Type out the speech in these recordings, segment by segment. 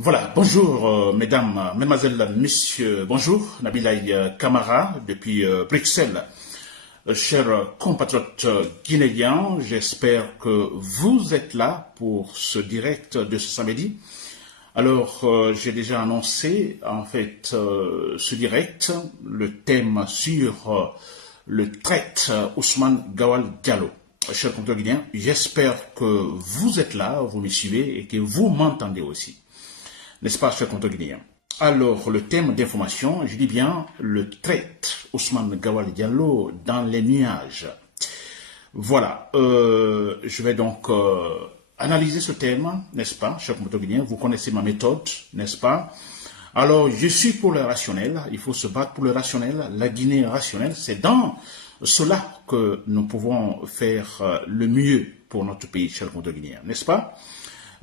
Voilà, bonjour mesdames, mesdemoiselles, messieurs, bonjour, Nabilaï Kamara depuis Bruxelles. Chers compatriotes guinéens, j'espère que vous êtes là pour ce direct de ce samedi. Alors, j'ai déjà annoncé en fait ce direct, le thème sur le traite Ousmane Gawal Diallo. Chers compatriotes guinéens, j'espère que vous êtes là, vous me suivez et que vous m'entendez aussi. N'est-ce pas, chers compatriotes guinéens? Alors, le thème d'information, je dis bien le traite Ousmane Gawal Diallo dans les nuages. Voilà, je vais donc analyser ce thème, n'est-ce pas, chers compatriotes guinéens? Vous connaissez ma méthode, n'est-ce pas? Alors, je suis pour le rationnel, il faut se battre pour le rationnel. La Guinée rationnelle, c'est dans cela que nous pouvons faire le mieux pour notre pays, chers compatriotes guinéens, n'est-ce pas?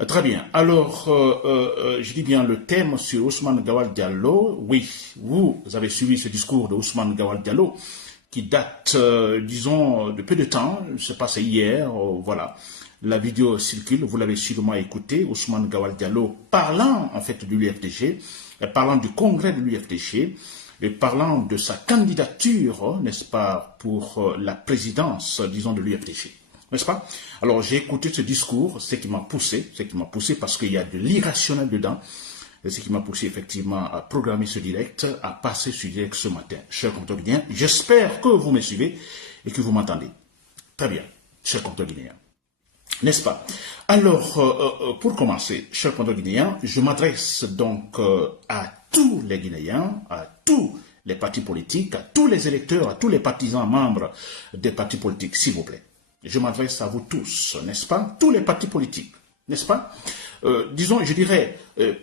Très bien. Alors, je dis bien le thème sur Ousmane Gawal Diallo. Oui, vous avez suivi ce discours de Ousmane Gawal Diallo qui date, disons, de peu de temps. C'est passé hier, voilà. La vidéo circule, vous l'avez sûrement écouté. Ousmane Gawal Diallo parlant, en fait, de l'UFDG, parlant du congrès de l'UFDG, et parlant de sa candidature, n'est-ce pas, pour la présidence, disons, de l'UFDG. N'est-ce pas? Alors j'ai écouté ce discours, ce qui m'a poussé parce qu'il y a de l'irrationnel dedans, et ce qui m'a poussé effectivement à programmer ce direct, à passer ce direct ce matin. Chers compatriotes guinéens, j'espère que vous me suivez et que vous m'entendez. Très bien, chers compatriotes guinéens. N'est-ce pas? Alors, pour commencer, chers compatriotes guinéens, je m'adresse donc à tous les Guinéens, à tous les partis politiques, à tous les électeurs, à tous les partisans membres des partis politiques, s'il vous plaît. Je m'adresse à vous tous, n'est-ce pas? Tous les partis politiques, n'est-ce pas? Disons, je dirais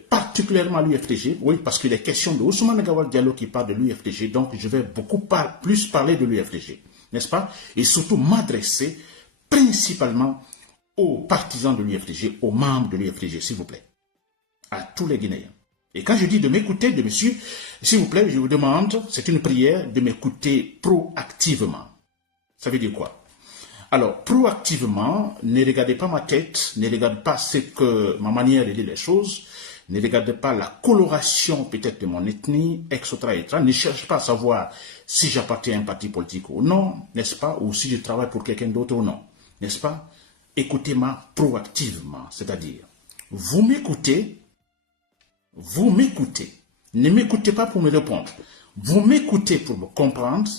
particulièrement l'UFDG, oui, parce qu'il est question de Ousmane Gawal Diallo qui parle de l'UFDG, donc je vais beaucoup plus parler de l'UFDG, n'est-ce pas? Et surtout m'adresser principalement aux partisans de l'UFDG, aux membres de l'UFDG, s'il vous plaît, à tous les Guinéens. Et quand je dis de m'écouter, de me suivre, s'il vous plaît, je vous demande, c'est une prière, de m'écouter proactivement. Ça veut dire quoi? Alors, proactivement, ne regardez pas ma tête, ne regardez pas ma manière de dire les choses, ne regardez pas la coloration peut-être de mon ethnie, etc., etc. Ne cherchez pas à savoir si j'appartiens à un parti politique ou non, n'est-ce pas, ou si je travaille pour quelqu'un d'autre ou non, n'est-ce pas? Écoutez-moi proactivement, c'est-à-dire, vous m'écoutez, ne m'écoutez pas pour me répondre, vous m'écoutez pour me comprendre,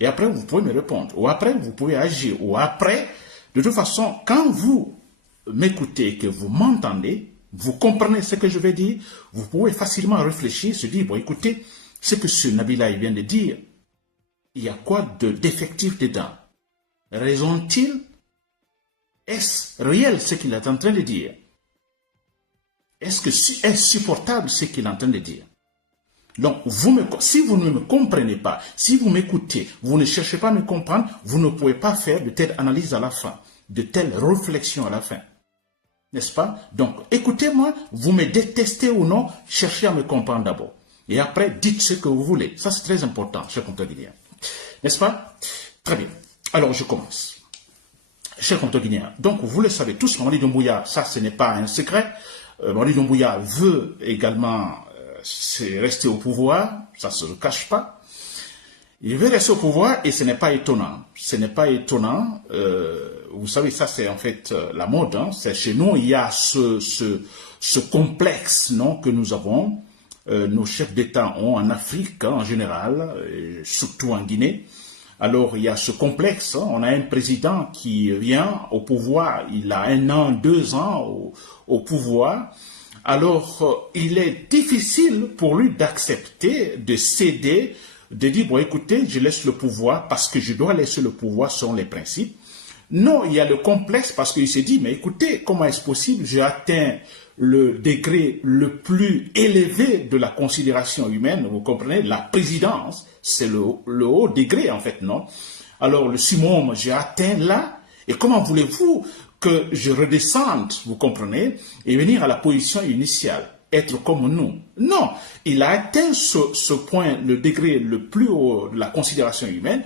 et après, vous pouvez me répondre. Ou après, vous pouvez agir. Ou après, de toute façon, quand vous m'écoutez et que vous m'entendez, vous comprenez ce que je vais dire, vous pouvez facilement réfléchir, se dire, bon, écoutez, ce que ce Nabila vient de dire, il y a quoi de défectif dedans? Raison-t-il? Est-ce réel ce qu'il est en train de dire? Est-ce supportable ce qu'il est en train de dire? Donc, si vous ne me comprenez pas, si vous m'écoutez, vous ne cherchez pas à me comprendre, vous ne pouvez pas faire de telles analyses à la fin, de telles réflexions à la fin. N'est-ce pas? Donc, écoutez-moi, vous me détestez ou non, cherchez à me comprendre d'abord. Et après, dites ce que vous voulez. Ça, c'est très important, chers compatriotes guinéens. N'est-ce pas? Très bien. Alors, je commence. Chers compatriotes guinéens, donc, vous le savez tous, Mamadi Doumbouya, ça, ce n'est pas un secret. Mamadi Doumbouya veut également c'est rester au pouvoir, ça ne se cache pas. Il veut rester au pouvoir et ce n'est pas étonnant. Ce n'est pas étonnant. Vous savez, ça c'est en fait la mode. Hein. C'est chez nous, il y a ce complexe non, que nous avons. Nos chefs d'État ont en Afrique hein, en général, surtout en Guinée. Alors il y a ce complexe. Hein. On a un président qui vient au pouvoir, il a 1 an, 2 ans au pouvoir. Alors, il est difficile pour lui d'accepter, de céder, de dire, bon, écoutez, je laisse le pouvoir parce que je dois laisser le pouvoir selon les principes. Non, il y a le complexe parce qu'il se dit, mais écoutez, comment est-ce possible? J'ai atteint le degré le plus élevé de la considération humaine, vous comprenez? La présidence, c'est le haut degré, en fait, non? Alors, le summum, j'ai atteint là, et comment voulez-vous que je redescende, vous comprenez, et venir à la position initiale, être comme nous. Non, il a atteint ce point, le degré le plus haut de la considération humaine.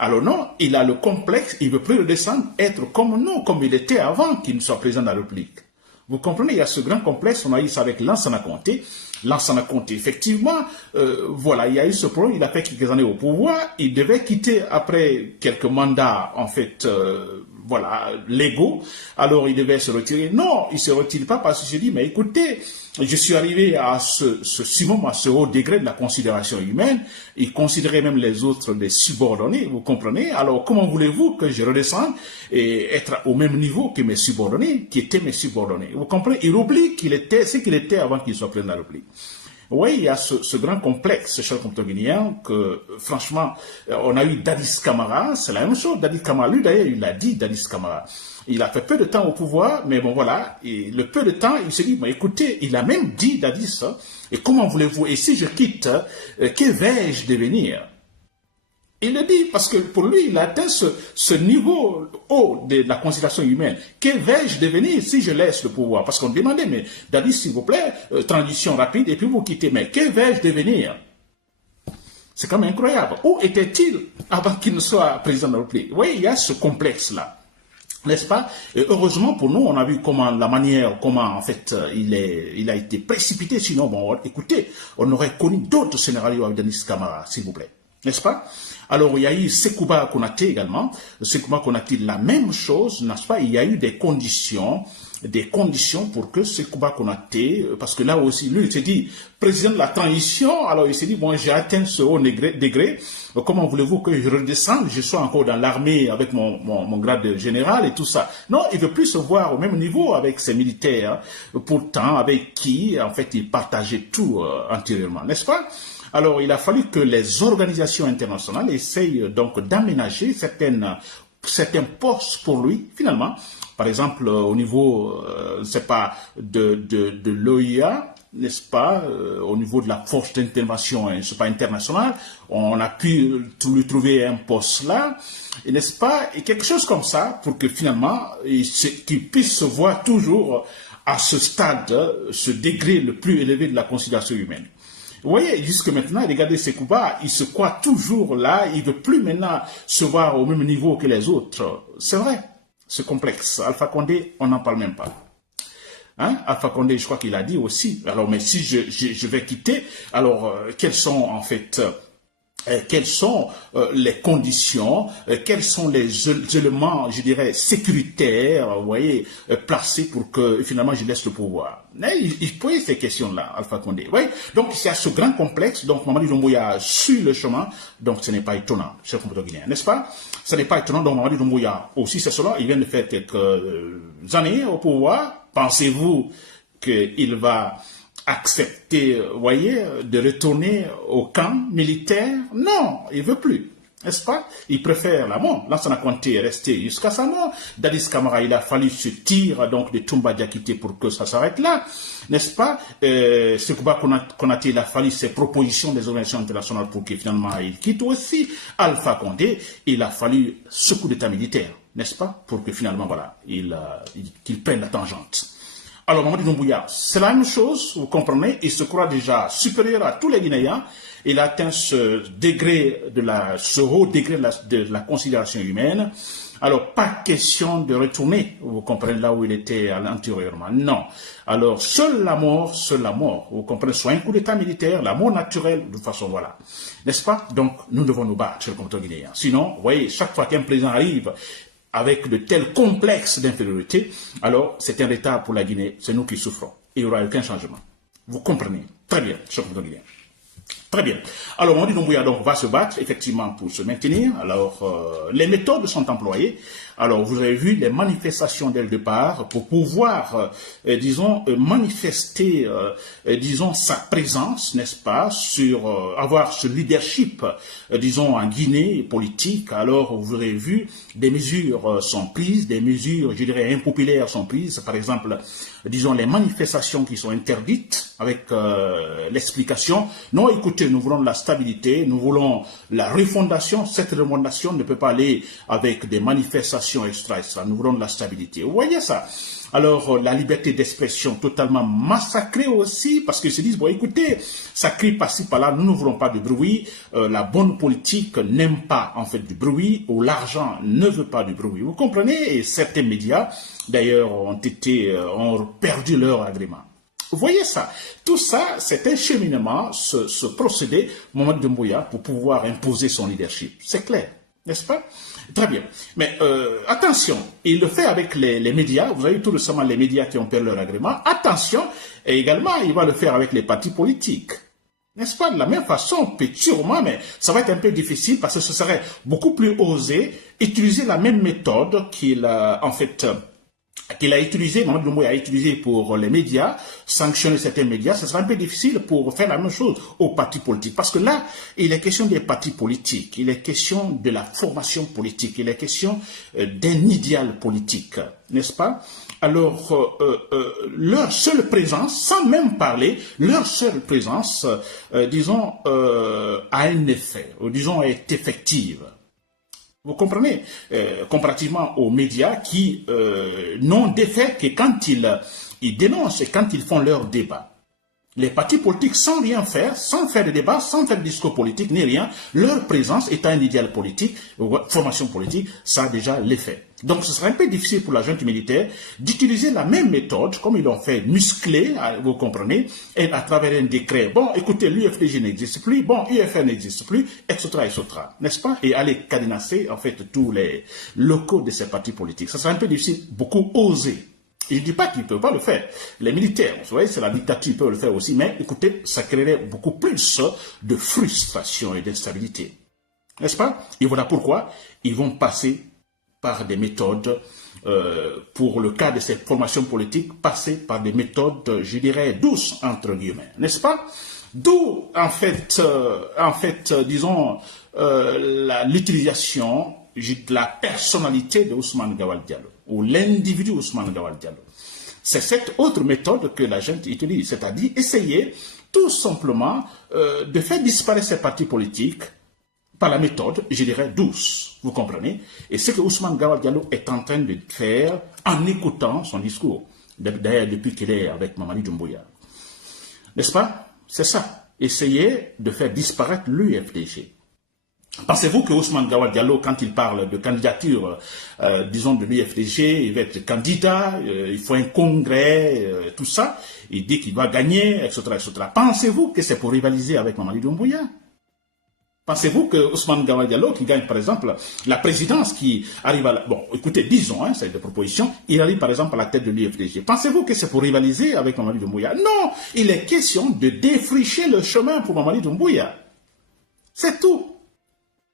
Alors non, il a le complexe, il ne veut plus redescendre, être comme nous, comme il était avant qu'il ne soit président de la République. Vous comprenez, il y a ce grand complexe, on a eu ça avec Lansana Conté. Lansana Conté, effectivement, voilà, il y a eu ce problème, il a fait quelques années au pouvoir, il devait quitter après quelques mandats, en fait, voilà, légaux, alors il devait se retirer. Non, il ne se retire pas parce qu'il se dit, mais écoutez, je suis arrivé à ce summum, à ce haut degré de la considération humaine, il considérait même les autres des subordonnés, vous comprenez? Alors comment voulez-vous que je redescende et être au même niveau que mes subordonnés, qui étaient mes subordonnés? Vous comprenez? Il oublie qu'il était ce qu'il était avant qu'il soit président de la République. Oui, il y a ce grand complexe, cher compte-guinéen, que franchement, on a eu Dadis Camara, c'est la même chose. Dadis Camara, lui d'ailleurs, il l'a dit, Dadis Camara. Il a fait peu de temps au pouvoir, mais bon voilà, et le peu de temps, il s'est dit, bah, écoutez, il a même dit, Dadis, et comment voulez-vous, et si je quitte, que vais-je devenir? Il le dit parce que pour lui, il a atteint ce niveau haut de la considération humaine. Que vais-je devenir si je laisse le pouvoir? Parce qu'on demandait, mais Dadis, s'il vous plaît, transition rapide, et puis vous quittez. Mais que vais-je devenir? C'est quand même incroyable. Où était-il avant qu'il ne soit président de la République? Oui, il y a ce complexe-là. N'est-ce pas? Et heureusement pour nous, on a vu comment la manière, comment en fait il a été précipité. Sinon, bon, écoutez, on aurait connu d'autres scénarios avec Dadis Camara, s'il vous plaît. N'est-ce pas? Alors, il y a eu Sekouba Konaté également. Sekouba Konaté, la même chose, n'est-ce pas? Il y a eu des conditions pour que Sekouba Konaté, parce que là aussi, lui, il s'est dit, président de la transition, alors il s'est dit, bon, j'ai atteint ce haut degré, comment voulez-vous que je redescende, je sois encore dans l'armée avec mon grade de général et tout ça. Non, il veut plus se voir au même niveau avec ses militaires, pourtant, avec qui, en fait, il partageait tout antérieurement, n'est-ce pas? Alors, il a fallu que les organisations internationales essayent donc d'aménager certains postes pour lui, finalement. Par exemple, au niveau, c'est pas de l'OIA, n'est-ce pas, au niveau de la force d'intervention, c'est pas internationale, on a pu lui trouver un poste là, n'est-ce pas, et quelque chose comme ça, pour que finalement, qu'il puisse se voir toujours à ce stade, ce degré le plus élevé de la considération humaine. Vous voyez, jusque maintenant, regardez Sekouba, il se croit toujours là, il ne veut plus maintenant se voir au même niveau que les autres. C'est vrai, c'est complexe. Alpha Condé, on n'en parle même pas. Hein? Alpha Condé, je crois qu'il a dit aussi, alors mais si je vais quitter, alors quels sont en fait... quelles sont les conditions, quels sont les éléments, je dirais, sécuritaires, vous voyez, placés pour que finalement je laisse le pouvoir. Mais il pose ces questions-là, Alpha Condé. Oui, donc il y a ce grand complexe, donc Mamadi Doumbouya suit le chemin, donc ce n'est pas étonnant, cher compatriote guinéen, n'est-ce pas? Ce n'est pas étonnant, donc Mamadi Doumbouya aussi, c'est cela, il vient de faire quelques années au pouvoir. Pensez-vous qu'il va accepter, voyez, de retourner au camp militaire? Non, il veut plus, n'est-ce pas? Il préfère la mort. Lansana Conté est resté jusqu'à sa mort. Dadis Camara, il a fallu se tirer donc de Toumba Diakité pour que ça s'arrête là, n'est-ce pas? Sekouba Konaté, il a fallu ses propositions des organisations internationales pour que finalement il quitte aussi. Alpha Condé, il a fallu ce coup d'état militaire, n'est-ce pas? Pour que finalement, voilà, qu'il prenne la tangente. Alors, Mamadi Doumbouya, c'est la même chose, vous comprenez, il se croit déjà supérieur à tous les Guinéens, il atteint ce haut degré de la considération humaine. Alors, pas question de retourner, vous comprenez, là où il était antérieurement. Non. Alors, seule la mort, vous comprenez, soit un coup d'état militaire, la mort naturelle, de façon, voilà. N'est-ce pas? Donc, nous devons nous battre, cher compatriote guinéen. Sinon, vous voyez, chaque fois qu'un président arrive, avec de tels complexes d'infériorité, alors c'est un état pour la Guinée, c'est nous qui souffrons. Il n'y aura aucun changement. Vous comprenez? Très bien, cher compatriote guinéen. Très bien. Alors, Mamadi Doumbouya donc va se battre effectivement pour se maintenir. Alors, les méthodes sont employées. Alors, vous avez vu les manifestations dès le départ pour pouvoir, disons, manifester, disons, sa présence, n'est-ce pas, avoir ce leadership, disons, en Guinée politique. Alors, vous avez vu, des mesures sont prises, des mesures, je dirais, impopulaires sont prises. Par exemple, disons, les manifestations qui sont interdites avec l'explication, non, écoutez, écoutez, nous voulons la stabilité, nous voulons la refondation. Cette refondation ne peut pas aller avec des manifestations extra. Nous voulons la stabilité. Vous voyez ça? Alors, la liberté d'expression totalement massacrée aussi, parce qu'ils se disent, bon, écoutez, ça crie par-ci, par-là, nous ne voulons pas de bruit, la bonne politique n'aime pas, en fait, du bruit, ou l'argent ne veut pas du bruit. Vous comprenez? Et certains médias, d'ailleurs, ont perdu leur agrément. Vous voyez ça? Tout ça, c'est un cheminement, ce procédé, Mamadi Doumbouya, pour pouvoir imposer son leadership. C'est clair, n'est-ce pas? Très bien. Mais attention, il le fait avec les médias. Vous avez tout récemment les médias qui ont perdu leur agrément. Attention, et également, il va le faire avec les partis politiques. N'est-ce pas? De la même façon, sûrement, mais ça va être un peu difficile parce que ce serait beaucoup plus osé utiliser la même méthode qu'il a, en fait, qu'il a utilisé, Mamadi Doumbouya a utilisé pour les médias, sanctionner certains médias, ce sera un peu difficile pour faire la même chose aux partis politiques. Parce que là, il est question des partis politiques, il est question de la formation politique, il est question d'un idéal politique, n'est-ce pas? Alors, leur seule présence, sans même parler, leur seule présence, disons, a un effet, ou disons, est effective. Vous comprenez, comparativement aux médias qui n'ont d'effet que quand ils dénoncent et quand ils font leur débat. Les partis politiques, sans rien faire, sans faire de débat, sans faire de discours politique, ni rien, leur présence étant un idéal politique, formation politique, ça a déjà l'effet. Donc ce sera un peu difficile pour la junte militaire d'utiliser la même méthode, comme ils l'ont fait, musclé, vous comprenez, et à travers un décret. Bon, écoutez, l'UFDG n'existe plus, bon, UFR n'existe plus, etc., etc., n'est-ce pas? Et aller cadenasser, en fait, tous les locaux de ces partis politiques. Ça sera un peu difficile, beaucoup osé. Je ne dis pas qu'ils ne peuvent pas le faire. Les militaires, vous voyez, c'est la dictature, ils peuvent le faire aussi, mais écoutez, ça créerait beaucoup plus de frustration et d'instabilité. N'est-ce pas? Et voilà pourquoi ils vont passer par des méthodes, pour le cas de cette formation politique, passer par des méthodes, je dirais, douces, entre guillemets, n'est-ce pas? D'où, en fait, disons, l'utilisation de la personnalité de Ousmane Gawal Diallo, ou l'individu Ousmane Gawal Diallo. C'est cette autre méthode que la gente utilise, c'est-à-dire essayer tout simplement de faire disparaître ces partis politiques par la méthode, je dirais, douce, vous comprenez? Et c'est ce que Ousmane Gawal Diallo est en train de faire en écoutant son discours, d'ailleurs depuis qu'il est avec Mamadi Doumbouya. N'est-ce pas? C'est ça, essayer de faire disparaître l'UFDG. Pensez-vous que Ousmane Gawal Diallo, quand il parle de candidature, disons de l'UFDG, il va être candidat, il faut un congrès, tout ça, il dit qu'il va gagner, etc., etc. Pensez-vous que c'est pour rivaliser avec Mamadi Doumbouya? Pensez-vous que Ousmane Gawal Diallo, qui gagne par exemple la présidence, qui arrive à bon, écoutez, disons, hein, c'est des propositions, il arrive par exemple à la tête de l'UFDG. Pensez-vous que c'est pour rivaliser avec Mamadi Doumbouya? Non, il est question de défricher le chemin pour Mamadi Doumbouya. C'est tout.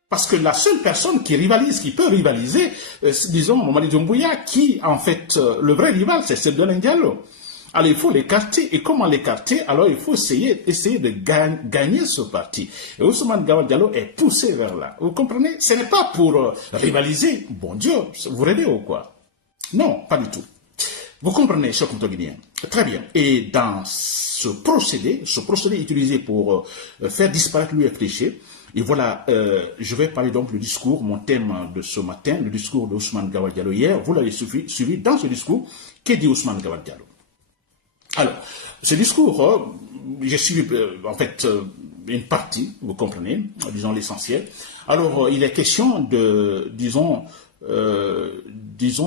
Parce que la seule personne qui rivalise, qui peut rivaliser, disons, Mamadi Doumbouya, qui, en fait, le vrai rival, c'est Seydou Diallo. Alors, il faut l'écarter. Et comment l'écarter? Alors, il faut essayer de gagner ce parti. Et Ousmane Gawal Diallo est poussé vers là. Vous comprenez? Ce n'est pas pour rivaliser. Bon Dieu, vous rêvez ou quoi? Non, pas du tout. Vous comprenez, cher Guinéen? Très bien. Et dans ce procédé utilisé pour faire disparaître l'UFDG, et voilà, je vais parler donc du discours, mon thème de ce matin, le discours de Ousmane Gawal Diallo hier. Vous l'avez suivi dans ce discours. Que dit Ousmane Gawal Diallo? Alors, ce discours, j'ai suivi en fait une partie, vous comprenez, disons l'essentiel. Alors, il est question de, disons,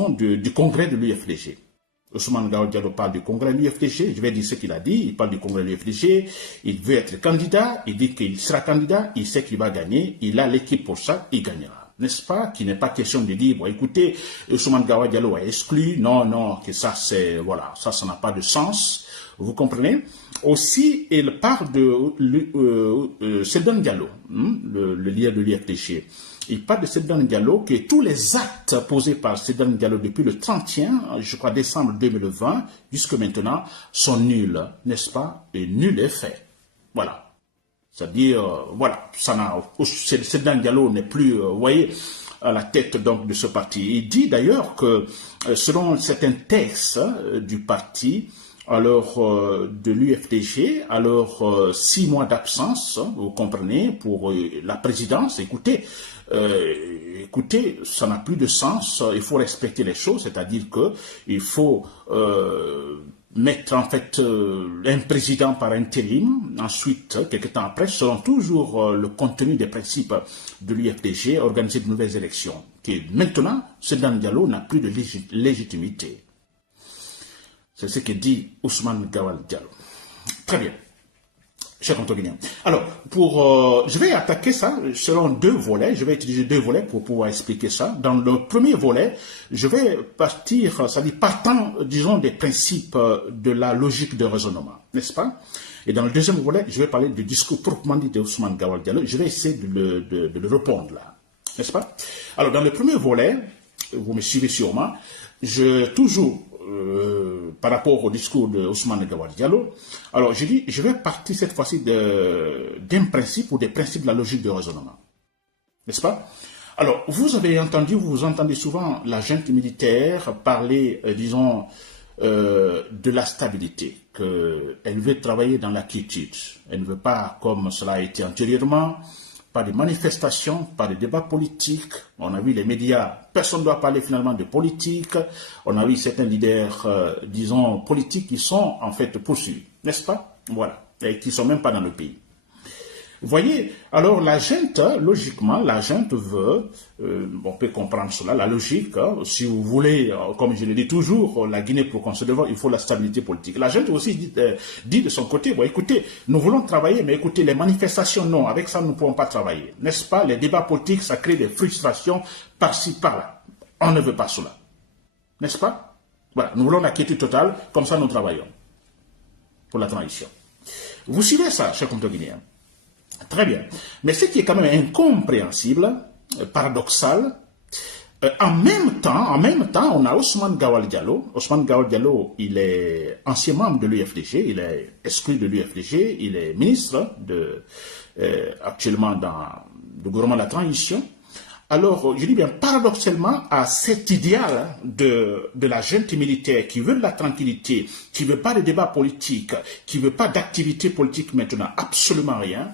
du congrès de l'UFDG. Ousmane Gawal Diallo parle du congrès de l'UFDG, je vais dire ce qu'il a dit, il parle du congrès de l'UFDG, il veut être candidat, il dit qu'il sera candidat, il sait qu'il va gagner, il a l'équipe pour ça, il gagnera. N'est-ce pas? Qu'il n'est pas question de dire, bon, écoutez, Ousmane Gawal Diallo est exclu, non, que ça c'est, voilà, ça n'a pas de sens, vous comprenez? Aussi, il parle de Seydou Diallo, le leader de l'UFDG. Il parle de Seydou Diallo, que tous les actes posés par Seydou Diallo depuis le 31, je crois, décembre 2020, jusque maintenant, sont nuls, n'est-ce pas? Et nul est fait. Voilà. C'est-à-dire, voilà, Seydou Diallo n'est plus, vous voyez, à la tête donc de ce parti. Il dit d'ailleurs que, selon certains textes du parti, alors de l'UFDG, alors 6 mois d'absence, vous comprenez, pour la présidence. Écoutez, ça n'a plus de sens. Il faut respecter les choses, c'est-à-dire que il faut mettre en fait un président par intérim. Ensuite, quelques temps après, selon toujours le contenu des principes de l'UFDG, organiser de nouvelles élections. Qui maintenant, Sedan Diallo n'a plus de légitimité. C'est ce que dit Ousmane Gawal Diallo. Très bien. Cher Antonien. Alors, je vais attaquer ça selon 2 volets. Je vais utiliser 2 volets pour pouvoir expliquer ça. Dans le premier volet, je vais partir, ça dit partant, disons, des principes de la logique de raisonnement, n'est-ce pas? Et dans le deuxième volet, je vais parler du discours proprement dit de Ousmane Gawal Diallo. Je vais essayer de le répondre là, n'est-ce pas? Alors, dans le premier volet, vous me suivez sûrement, par rapport au discours de Ousmane Gawal Diallo, alors je dis, je vais partir cette fois-ci d'un principe ou des principes de la logique de raisonnement. N'est-ce pas? Alors, vous entendez souvent la junte militaire parler, disons, de la stabilité, qu'elle veut travailler dans la quiétude. Elle ne veut pas, comme cela a été antérieurement, pas de manifestations, pas de débats politiques. On a vu les médias, personne ne doit parler finalement de politique. On a vu certains leaders, disons, politiques qui sont en fait poursuivis, n'est-ce pas? Voilà, et qui ne sont même pas dans le pays. Vous voyez, alors la junte, logiquement, la junte veut, on peut comprendre cela, la logique, si vous voulez, comme je le dis toujours, la Guinée pour qu'on se développe, il faut la stabilité politique. La junte aussi dit de son côté, bon écoutez, nous voulons travailler, mais écoutez, les manifestations, non, avec ça nous ne pouvons pas travailler. N'est-ce pas? Les débats politiques, ça crée des frustrations par-ci, par-là. On ne veut pas cela. N'est-ce pas? Voilà, nous voulons la quiétude totale, comme ça nous travaillons pour la transition. Vous suivez ça, chers compatriotes guinéens? Très bien. Mais ce qui est quand même incompréhensible, paradoxal, en même temps, on a Ousmane Gawal Diallo. Ousmane Gawal Diallo, il est ancien membre de l'UFDG, il est exclu de l'UFDG, il est ministre actuellement dans le gouvernement de la transition. Alors, je dis bien, paradoxalement, à cet idéal de la junte militaire qui veut de la tranquillité, qui ne veut pas de débat politique, qui ne veut pas d'activité politique maintenant, absolument rien,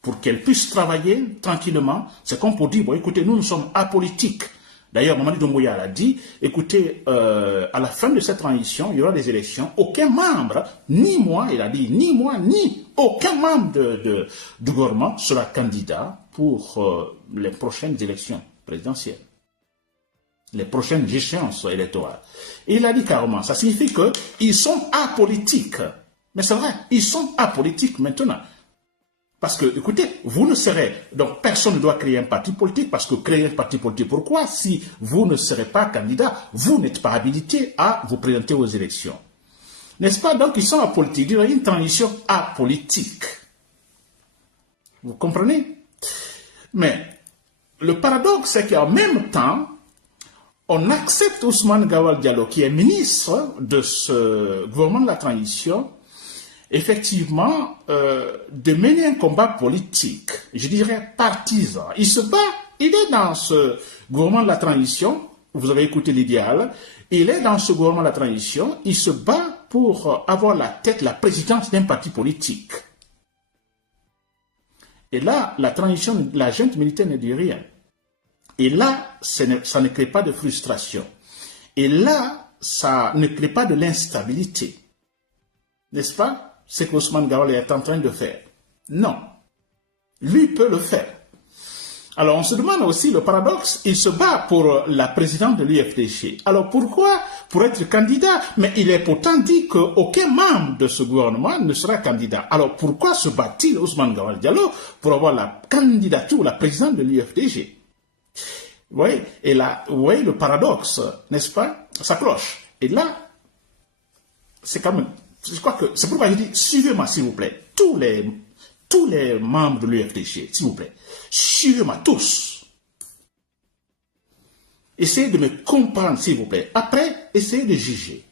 pour qu'elle puisse travailler tranquillement, c'est comme pour dire, bon, écoutez, nous sommes apolitiques. D'ailleurs, Mamadi Doumbouya l'a dit, écoutez, à la fin de cette transition, il y aura des élections, aucun membre, ni moi, il a dit, ni moi, ni aucun membre du gouvernement sera candidat pour les prochaines élections présidentielles, les prochaines échéances électorales. Et il a dit carrément, ça signifie qu'ils sont apolitiques. Mais c'est vrai, ils sont apolitiques maintenant. Parce que, écoutez, vous ne serez... Donc, personne ne doit créer un parti politique, parce que créer un parti politique, pourquoi? Si vous ne serez pas candidat, vous n'êtes pas habilité à vous présenter aux élections. N'est-ce pas? Donc, ils sont apolitiques. Il y a une transition apolitique. Vous comprenez? Mais, le paradoxe, c'est qu'en même temps, on accepte Ousmane Gawal Diallo, qui est ministre de ce gouvernement de la transition, effectivement, de mener un combat politique, je dirais partisan. Il se bat, il est dans ce gouvernement de la transition, vous avez écouté l'idéal, il est dans ce gouvernement de la transition, il se bat pour avoir la présidence d'un parti politique. Et là, la transition, la junte militaire ne dit rien. Et là, ça ne crée pas de frustration. Et là, ça ne crée pas de l'instabilité. N'est-ce pas? C'est que Ousmane Gawal est en train de faire. Non. Lui peut le faire. Alors, on se demande aussi le paradoxe, il se bat pour la présidente de l'UFDG. Alors, pourquoi? Pour être candidat. Mais il est pourtant dit qu'aucun membre de ce gouvernement ne sera candidat. Alors, pourquoi se bat-il Ousmane Gawal Diallo pour avoir la candidature, la présidente de l'UFDG? Vous voyez? Et là, vous voyez le paradoxe, n'est-ce pas? Ça cloche. Et là, c'est quand même... Je crois que c'est pourquoi je dis, suivez-moi s'il vous plaît, tous les membres de l'UFDG, s'il vous plaît, suivez-moi tous. Essayez de me comprendre s'il vous plaît. Après, essayez de juger.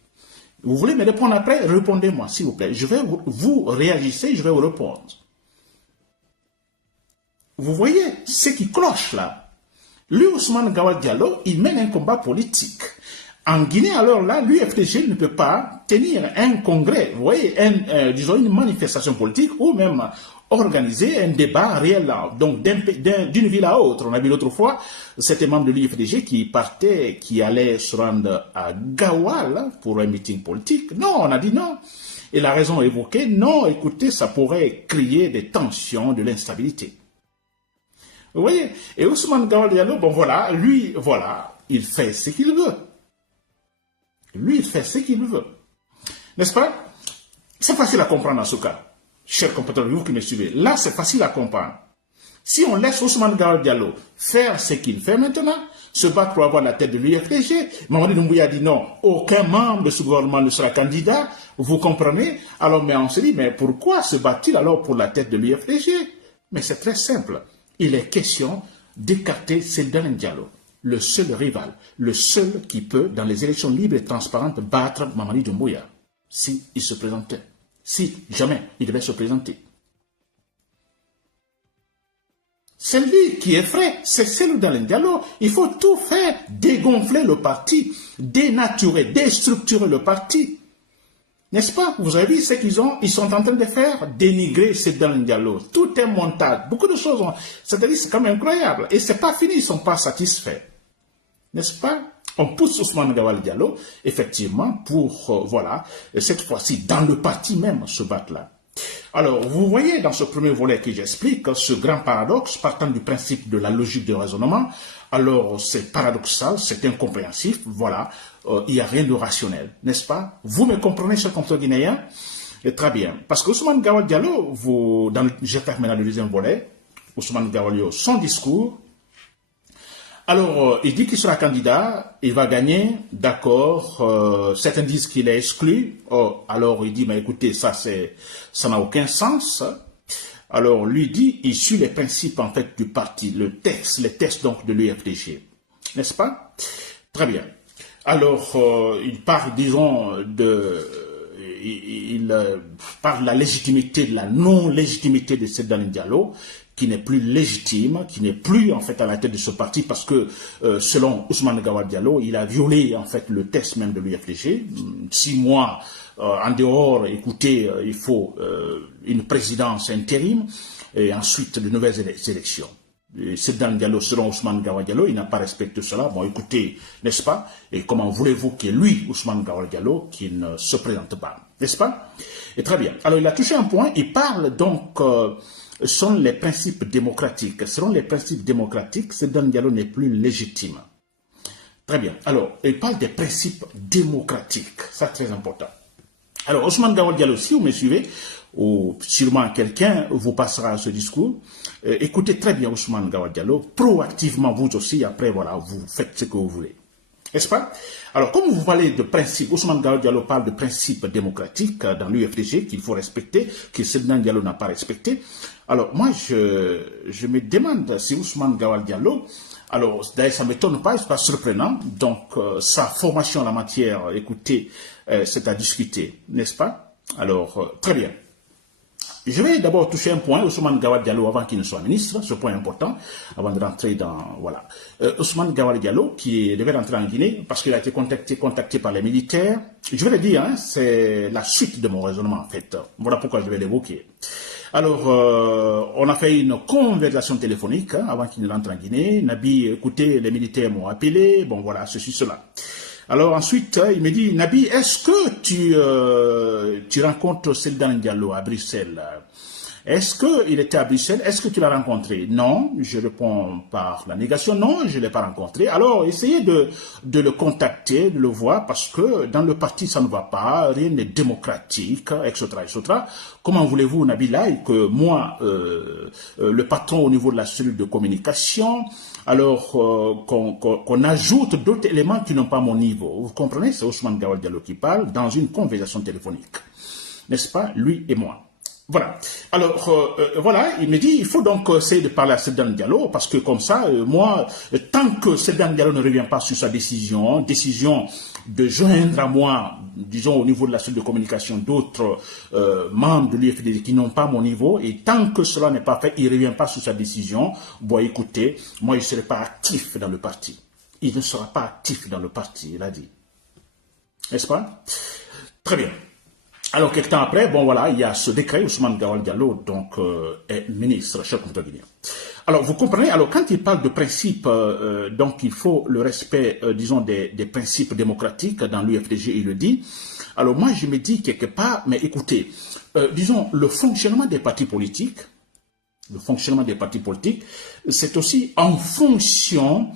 Vous voulez me répondre après, répondez-moi s'il vous plaît. Je vais vous réagissez, je vais vous répondre. Vous voyez ce qui cloche là. Lui, Ousmane Gawal Diallo, il mène un combat politique. En Guinée, alors là, l'UFDG ne peut pas tenir un congrès, vous voyez, disons une manifestation politique ou même organiser un débat réel, donc d'une ville à autre. On a vu l'autre fois, c'était membre de l'IFDG qui allait se rendre à Gawal pour un meeting politique. Non, on a dit non. Et la raison évoquée, non, écoutez, ça pourrait créer des tensions, de l'instabilité. Vous voyez? Et Ousmane Gawal Diallo, bon voilà, lui, voilà, il fait ce qu'il veut. Lui, il fait ce qu'il veut. N'est-ce pas? C'est facile à comprendre en ce cas. Chers compatriotes, vous qui me suivez, là, c'est facile à comprendre. Si on laisse Ousmane Gawal Diallo faire ce qu'il fait maintenant, se battre pour avoir la tête de l'UFDG, Mamadi Doumbouya dit non, aucun membre de ce gouvernement ne sera candidat, vous comprenez? Alors, mais on se dit, mais pourquoi se bat-il alors pour la tête de l'UFDG? Mais c'est très simple. Il est question d'écarter Seydou Diallo, le seul rival, le seul qui peut, dans les élections libres et transparentes, battre Mamadi Doumbouya, s'il se présentait. Si jamais il devait se présenter. C'est lui qui est frais, c'est Seydou Diallo. Il faut tout faire, dégonfler le parti, dénaturer, déstructurer le parti. N'est-ce pas? Vous avez vu ce qu'ils sont en train de faire, dénigrer Seydou Diallo. Tout est montage, beaucoup de choses. C'est-à-dire, c'est quand même incroyable. Et c'est pas fini, ils ne sont pas satisfaits. N'est-ce pas? On pousse Ousmane Gawal Diallo, effectivement, pour, voilà, cette fois-ci, dans le parti même, se battre là. Alors, vous voyez dans ce premier volet que j'explique, ce grand paradoxe, partant du principe de la logique de raisonnement, alors c'est paradoxal, c'est incompréhensif, voilà, il n'y a rien de rationnel, n'est-ce pas? Vous me comprenez, chers compatriotes guinéens? Très bien, parce que Ousmane Gawal Diallo, je termine maintenant le deuxième volet, Ousmane Gawal Diallo, son discours. Alors, il dit qu'il sera candidat, il va gagner, d'accord, certains disent qu'il est exclu, alors il dit, mais écoutez, ça n'a aucun sens. Alors, lui dit, il suit les principes, en fait, du parti, les textes donc de l'UFDG, n'est-ce pas? Très bien. Alors, il parle, disons, il parle de la légitimité, de la non-légitimité de Seydou Diallo, qui n'est plus légitime, qui n'est plus en fait à la tête de ce parti parce que selon Ousmane Gawal Diallo, il a violé en fait le texte même de l'UFDG. 6 mois en dehors, écoutez, il faut une présidence intérim et ensuite de nouvelles élections. Seydou Diallo, selon Ousmane Gawal Diallo, il n'a pas respecté cela. Bon, écoutez, n'est-ce pas? Et comment voulez-vous que lui, Ousmane Gawal Diallo, qu'il ne se présente pas, n'est-ce pas? Et très bien. Alors, il a touché un point. Il parle donc sont les principes démocratiques. Selon les principes démocratiques, Seydou Diallo n'est plus légitime. Très bien. Alors, il parle des principes démocratiques. Ça, très important. Alors, Ousmane Gawal Diallo, si vous me suivez, ou sûrement quelqu'un vous passera à ce discours, écoutez très bien Ousmane Gawal Diallo, proactivement vous aussi, après, voilà, vous faites ce que vous voulez. N'est-ce pas? Alors, comme vous parlez de principes, Ousmane Gawal Diallo parle de principes démocratiques dans l'UFDG qu'il faut respecter, que Seydou Diallo n'a pas respecté. Alors, moi, je me demande si Ousmane Gawal Diallo, alors, d'ailleurs, ça ne m'étonne pas, c'est pas surprenant. Donc, sa formation en la matière, écoutez, c'est à discuter, n'est-ce pas? Alors, très bien. Je vais d'abord toucher un point, Ousmane Gawal Diallo, avant qu'il ne soit ministre, ce point important, avant de rentrer dans, voilà. Ousmane Gawal Diallo, qui devait rentrer en Guinée, parce qu'il a été contacté par les militaires. Je vais le dire, hein, c'est la suite de mon raisonnement, en fait. Voilà pourquoi je vais l'évoquer. Alors, on a fait une conversation téléphonique, hein, avant qu'il ne rentre en Guinée. Nabi, écoutez, les militaires m'ont appelé, bon voilà, ceci, cela. Alors ensuite, il me dit, Nabi, est-ce que tu rencontres Seydou Diallo à Bruxelles? Est-ce qu'il était à Bruxelles? Est-ce que tu l'as rencontré? Non, je réponds par la négation. Non, je ne l'ai pas rencontré. Alors, essayez de le contacter, de le voir, parce que dans le parti, ça ne va pas, rien n'est démocratique, etc., etc. Comment voulez-vous, Nabila, que moi, le patron au niveau de la cellule de communication, alors qu'on ajoute d'autres éléments qui n'ont pas mon niveau? Vous comprenez? C'est Ousmane Gawal Diallo qui parle dans une conversation téléphonique. N'est-ce pas? Lui et moi. Voilà. Alors, voilà, il me dit, il faut donc essayer de parler à Seydou Diallo, parce que comme ça, moi, tant que Seydou Diallo ne revient pas sur sa décision de joindre à moi, disons au niveau de la cellule de communication, d'autres membres de l'UFDG qui n'ont pas mon niveau, et tant que cela n'est pas fait, il ne revient pas sur sa décision, bon, écoutez, moi, je ne serai pas actif dans le parti. Il ne sera pas actif dans le parti, il a dit. N'est-ce pas? Très bien. Alors, quelques temps après, bon voilà, il y a ce décret, Ousmane Gawal Diallo, donc, est ministre, cher compatriotes guinéens. Alors, vous comprenez, alors, quand il parle de principes, donc, il faut le respect, disons, des principes démocratiques dans l'UFDG, il le dit. Alors, moi, je me dis quelque part, mais écoutez, disons, le fonctionnement des partis politiques, c'est aussi en fonction,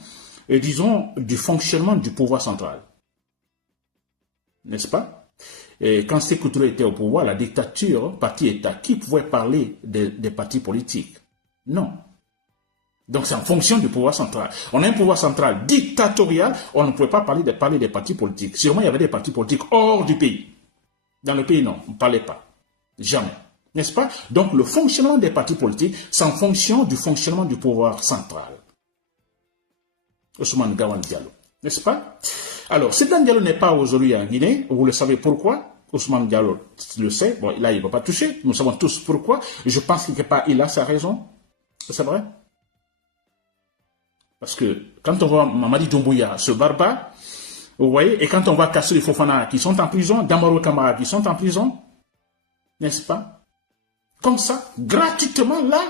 disons, du fonctionnement du pouvoir central. N'est-ce pas? Et quand Sékou Touré était au pouvoir, la dictature, parti-État, qui pouvait parler des partis politiques? Non. Donc c'est en fonction du pouvoir central. On a un pouvoir central dictatorial, on ne pouvait pas parler des partis politiques. Sûrement il y avait des partis politiques hors du pays. Dans le pays, non, on ne parlait pas. Jamais. N'est-ce pas? Donc le fonctionnement des partis politiques, c'est en fonction du fonctionnement du pouvoir central. Ousmane Gawal Diallo. N'est-ce pas? Alors, Sedan Diallo n'est pas aujourd'hui en Guinée. Vous le savez pourquoi? Ousmane Diallo le sait. Bon, là, il ne va pas toucher. Nous savons tous pourquoi. Je pense qu'il a sa raison. C'est vrai? Parce que quand on voit Mamadi Doumbouya, ce barbare, vous voyez, et quand on voit Kassou Fofana qui sont en prison, Damaro Kamara qui sont en prison, n'est-ce pas? Comme ça, gratuitement, là,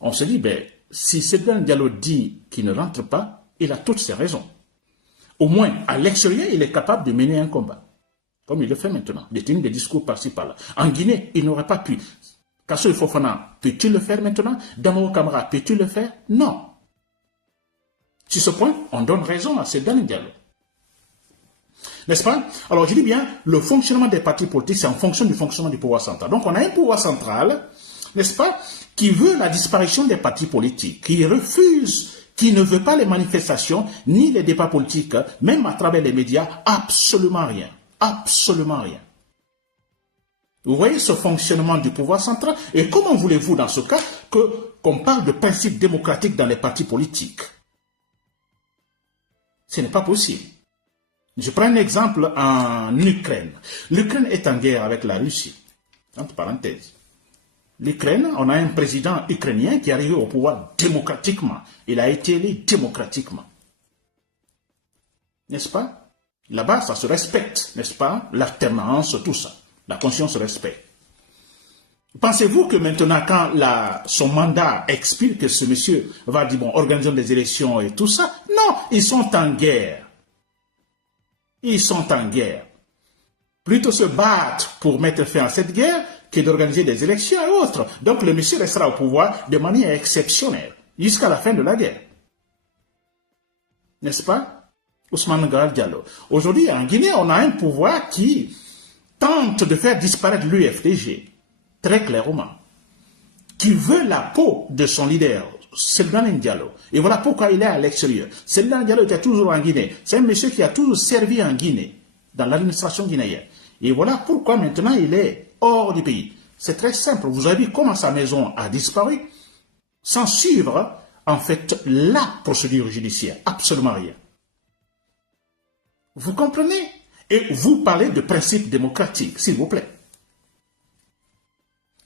on se dit, ben, si Sedan Diallo dit qu'il ne rentre pas, il a toutes ses raisons. Au moins, à l'extérieur, il est capable de mener un combat. Comme il le fait maintenant, de tenir des discours par-ci, par-là. En Guinée, il n'aurait pas pu. Kassou Fofana, peux-tu le faire maintenant? Damaro Kamara, peux-tu le faire? Non. Sur ce point, on donne raison à Sedan Diallo. N'est-ce pas? Alors, je dis bien, le fonctionnement des partis politiques, c'est en fonction du fonctionnement du pouvoir central. Donc, on a un pouvoir central, n'est-ce pas, qui veut la disparition des partis politiques, qui refuse, qui ne veut pas les manifestations, ni les débats politiques, même à travers les médias, absolument rien. Absolument rien. Vous voyez ce fonctionnement du pouvoir central? Et comment voulez-vous, dans ce cas, qu'on parle de principes démocratiques dans les partis politiques? Ce n'est pas possible. Je prends un exemple en Ukraine. L'Ukraine est en guerre avec la Russie. Entre parenthèses. L'Ukraine, on a un président ukrainien qui est arrivé au pouvoir démocratiquement. Il a été élu démocratiquement. N'est-ce pas? Là-bas, ça se respecte, n'est-ce pas? L'alternance, tout ça. La conscience se respecte. Pensez-vous que maintenant, quand son mandat expire, que ce monsieur va dire, bon, organisons des élections et tout ça? Non, ils sont en guerre. Ils sont en guerre. Plutôt se battre pour mettre fin à cette guerre que d'organiser des élections et autres. Donc le monsieur restera au pouvoir de manière exceptionnelle jusqu'à la fin de la guerre. N'est-ce pas? Ousmane Gawal Diallo. Aujourd'hui, en Guinée, on a un pouvoir qui tente de faire disparaître l'UFDG. Très clairement, qui veut la peau de son leader, Sedan Diallo. Et voilà pourquoi il est à l'extérieur. Sedan Diallo était toujours en Guinée. C'est un monsieur qui a toujours servi en Guinée, dans l'administration guinéenne. Et voilà pourquoi maintenant il est hors du pays. C'est très simple. Vous avez vu comment sa maison a disparu sans suivre, en fait, la procédure judiciaire. Absolument rien. Vous comprenez? Et vous parlez de principes démocratiques, s'il vous plaît.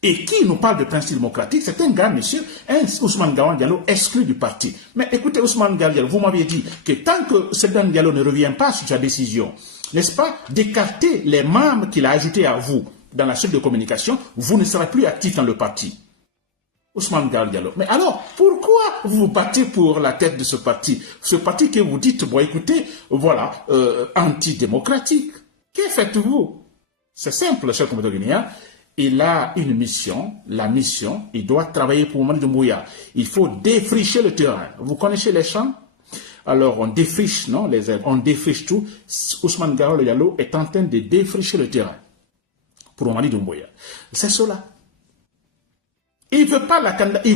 Et qui nous parle de principe démocratique, c'est un gars, monsieur, un Ousmane Gawal Diallo exclu du parti. Mais écoutez, Ousmane Gawal Diallo, vous m'aviez dit que tant que Sedan Diallo ne revient pas sur sa décision, n'est-ce pas, d'écarter les membres qu'il a ajoutés à vous dans la suite de communication, vous ne serez plus actif dans le parti. Ousmane Gawal Diallo. Mais alors, pourquoi vous vous battez pour la tête de ce parti? Ce parti que vous dites, bon écoutez, voilà, antidémocratique. Que faites-vous? C'est simple, cher compatriote guinéen. Il a une mission, la mission, il doit travailler pour Mamadi Doumbouya. Il faut défricher le terrain. Vous connaissez les champs? Alors on défriche, non, les herbes, on défriche tout. Ousmane Gawal Diallo est en train de défricher le terrain pour Mamadi Doumbouya. C'est cela. Il ne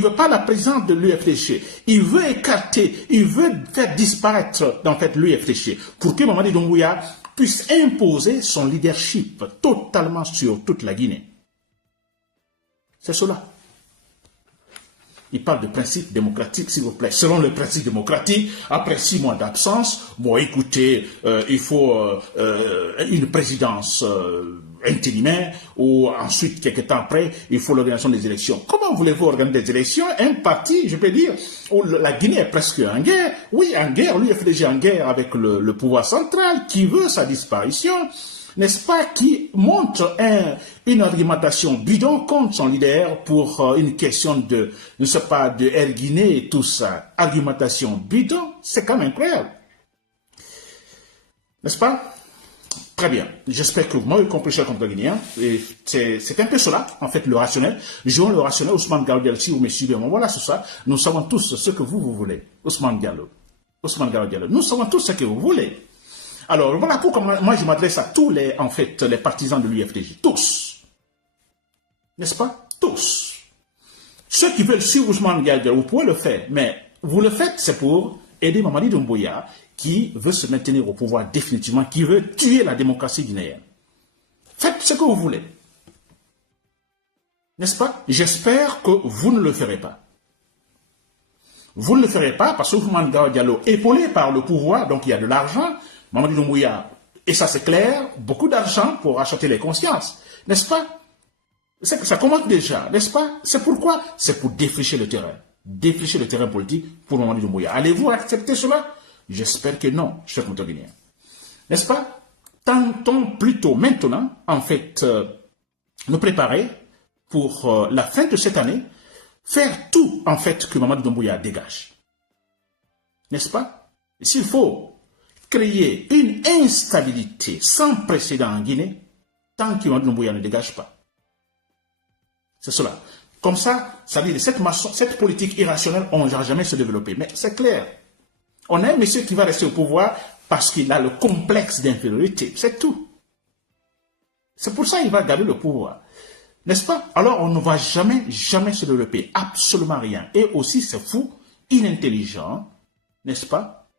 veut pas la présidence de l'UFDG. Il veut écarter, il veut faire disparaître en fait l'UFDG pour que Mamadi Doumbouya puisse imposer son leadership totalement sur toute la Guinée. C'est cela. Il parle de principe démocratique, s'il vous plaît. Selon le principe démocratique, après 6 mois d'absence, bon, écoutez, il faut une présidence intérimaire, ou ensuite, quelques temps après, il faut l'organisation des élections. Comment voulez-vous organiser des élections? Un parti, je peux dire, où la Guinée est presque en guerre. Oui, en guerre, l'UFDG en guerre avec le pouvoir central qui veut sa disparition. n'est-ce pas, qui montre une argumentation bidon contre son leader pour une question de, je ne sais pas, de Air Guinée et tout ça. Argumentation bidon, c'est quand même incroyable. N'est-ce pas? Très bien. J'espère que vous m'avez compris, cher compatriotes guinéens. C'est un peu cela, en fait, le rationnel. Jouons le rationnel. Ousmane Diallo, si vous me suivez, voilà, c'est ça. Nous savons tous ce que vous voulez. Ousmane Diallo. Nous savons tous ce que vous voulez. Alors, voilà pourquoi moi je m'adresse à tous les, en fait, les partisans de l'UFDJ. Tous. N'est-ce pas? Tous. Ceux qui veulent suivre Ousmane Diallo, vous pouvez le faire. Mais vous le faites, c'est pour aider Mamadi Doumbouya, qui veut se maintenir au pouvoir définitivement, qui veut tuer la démocratie guinéenne. Faites ce que vous voulez. N'est-ce pas? J'espère que vous ne le ferez pas. Vous ne le ferez pas parce que Ousmane Diallo, épaulé par le pouvoir, donc il y a de l'argent, Mamadi Doumbouya, et ça c'est clair, beaucoup d'argent pour acheter les consciences. N'est-ce pas? Ça commence déjà, n'est-ce pas? C'est pourquoi? C'est pour défricher le terrain. Défricher le terrain politique pour Mamadi Doumbouya. Allez-vous accepter cela? J'espère que non, chers compatriotes guinéens. N'est-ce pas? Tentons plutôt maintenant, en fait, nous préparer pour la fin de cette année, faire tout, en fait, que Mamadi Doumbouya dégage. N'est-ce pas? S'il faut créer une instabilité sans précédent en Guinée, tant que Mamadi Doumbouya ne dégage pas. C'est cela. Comme ça, ça veut dire cette politique irrationnelle, on ne va jamais se développer. Mais c'est clair. On a un monsieur qui va rester au pouvoir parce qu'il a le complexe d'infériorité. C'est tout. C'est pour ça qu'il va garder le pouvoir. N'est-ce pas? Alors on ne va jamais se développer. Absolument rien. Et aussi, c'est fou, inintelligent. N'est-ce pas?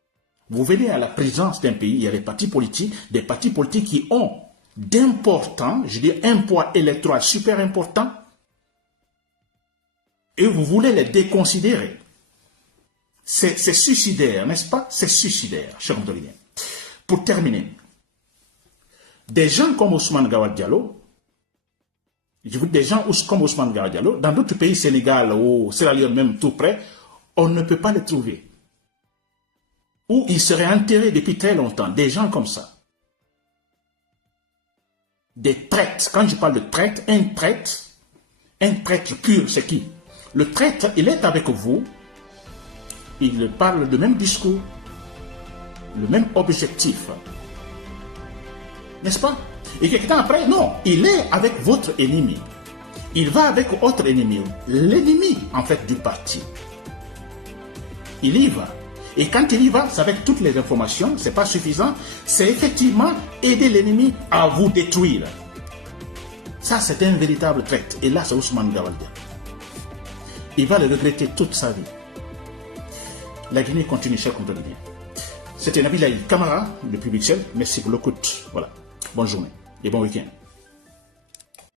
Vous venez à la présidence d'un pays, il y a des partis politiques qui ont d'importants, je dis un poids électoral super important, et vous voulez les déconsidérer. C'est suicidaire, n'est-ce pas? C'est suicidaire, cher compatriotes. Pour terminer, des gens comme Ousmane Diallo, je vous dis des gens comme Ousmane Diallo, dans d'autres pays, Sénégal ou Sierra Leone même tout près, on ne peut pas les trouver. Ou ils seraient enterrés depuis très longtemps, des gens comme ça. Des traîtres, quand je parle de traître, un traître pur, c'est qui? Le traître, il est avec vous, il parle le même discours, le même objectif. N'est-ce pas? Et quelque temps après, non, il est avec votre ennemi. Il va avec votre ennemi, l'ennemi en fait du parti. Il y va. Et quand il y va, c'est avec toutes les informations, c'est pas suffisant, c'est effectivement aider l'ennemi à vous détruire. Ça, c'est un véritable traître. Et là, c'est Ousmane Diallo. Il va le regretter toute sa vie. La Guinée continue, cher compatriotes. C'était Nabil Camara depuis Bruxelles. Merci pour l'écoute. Voilà. Bonne journée et bon week-end.